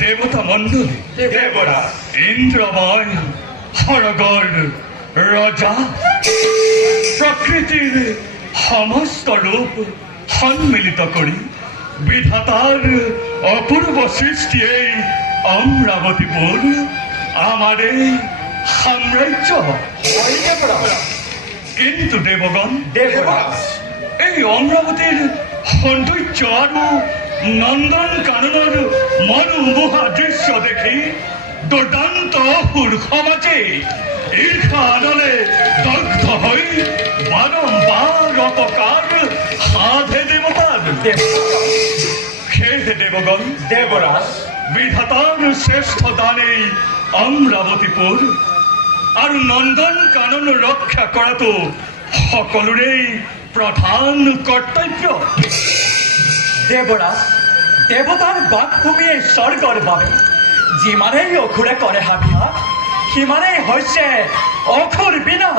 দেবতা মন্ডলী দেবরা ইন্দ্রময় হরগড় রাজা প্রকৃতির সমস্ত রূপ সম্মিলিত করি বিধাতার অপূর্ব সৃষ্টি এই অমরাবতীপুর আমার এই সাম্রাজ্য। কিন্তু দেবগণ এই অমরাবতীর সৌন্দর্য আৰু নন্দন কাননৰ মনোমোহা দৃশ্য দেখি দুৰ্দান্ত অসুৰ সমাজে ঈৰ্ষা আনলে দগ্ধ হৈ বাৰম্বাৰ অপকাৰ সাধে দেৱতাৰ। সেয়েহে দেৱগণ দেৱৰাজ বিধাতাৰ শ্ৰেষ্ঠ দানেই অমৰাৱতীপুৰ আৰু নন্দন কানন ৰক্ষা কৰাটো সকলোৰে প্ৰধান কৰ্তব্য। দেৱৰাজ দেৱতাৰ বাকভূমিয়ে স্বৰ্গৰ বাবে যিমানেই অসুৰে কৰে হাবিয়াস সিমানেই হৈছে অসুৰ বিনাশ।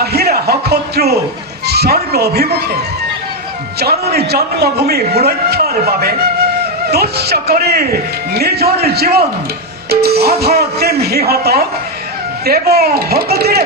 আহিৰে শত্ৰু স্বৰ্গ অভিমুখে জননী জন্মভূমি সুৰক্ষাৰ বাবে তুচ্ছ কৰি নিজৰ জীৱন আধা দিম সিহঁতক দেৱ শকতিৰে